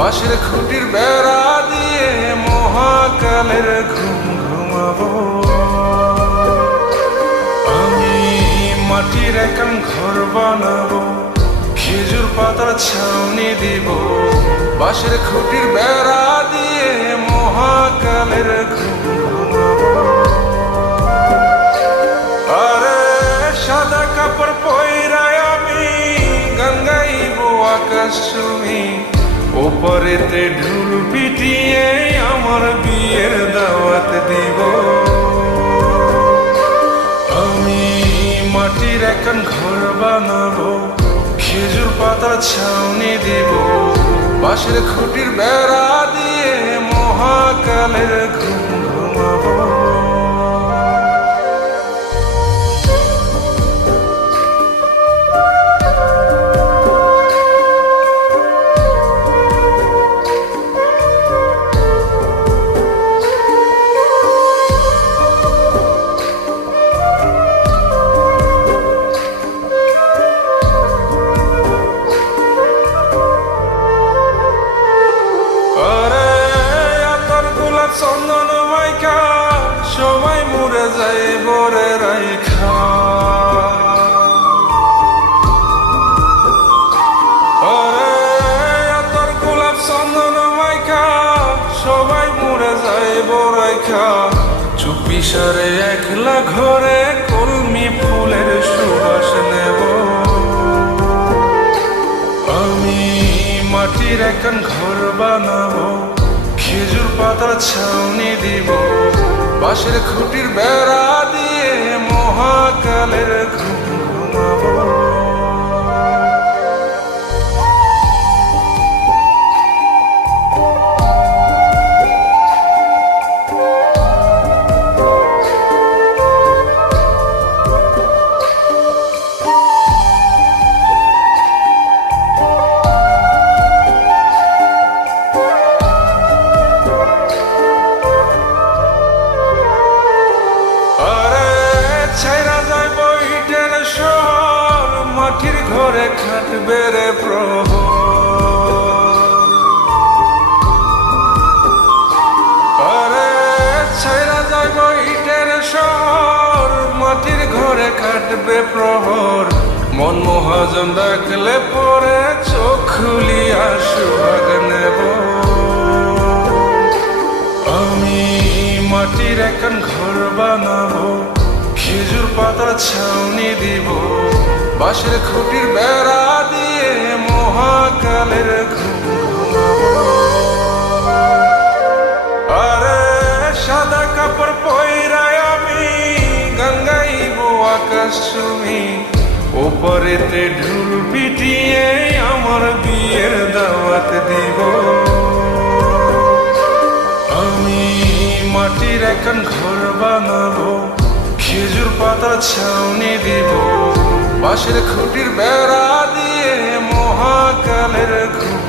বাঁশের খুঁটির বেড়া দিয়ে মহাকালের ঘুম ঘুমাবো। আমি মাটির একান ঘর বানাবো, খেজুর পাতার ছাউনি দিব, বাঁশের খুঁটির বেড়া দিয়ে মহাকালের ঘুম ঘুমাবো। আরে সাদা কাপড় পয়রায় আমি গান গাইবো আকাশ চুমি, ওপরেতে ঢুল পিটিয়ে আমার বিয়ের দাওয়াত দিব। আমি মাটির একান ঘর বানাবো, খেজুর পাতার ছাউনি দিব, বাঁশের খুঁটির বেড়া দিয়ে মহাকালের ঘুম ঘুমাবো। চন্দন মাইকা সবাই মরে যায় বরে রাইখা, তোর গোলাপ চন্দন মাইকা সবাই মরে যায় বরাইখা, চুপি সারে একলা ঘরে কলমি ফুলের সুবাস নেব। আমি মাটির একান ঘর বানাবো, খেজুর পাতার ছাউনি দিব, বাঁশের খুঁটির বেড়া দিয়ে মহাকালের ঘুম ঘুমাবো। মাটির ঘরে খাটবে রে প্রহর, আরে ছাইরা যাইব ইটের শহর, মাটির ঘরে খাটবে প্রহর, মন মহাজন ডাকলে পরে চোখ খুলিয়া সুহাগ নেব। আমি মাটির একান ঘর বানাবো, খেজুর পাতার ছাউনি দিব, বাঁশের খুঁটির বেড়া দিয়ে মহাকালের ঘুম ঘুমাবো। আরে সাদা কাপড় পয়রায় আমি গান গাইবো আকাশ চুমি, ওপরেতে ঢুল পিটিয়ে আমার বিয়ের দাওয়াত দিব। আমি মাটির একান ঘর বানাবো, খেজুর পাতার ছাউনি দিব, বাঁশের খুঁটির বেড়া দিয়ে মহাকালের ঘুম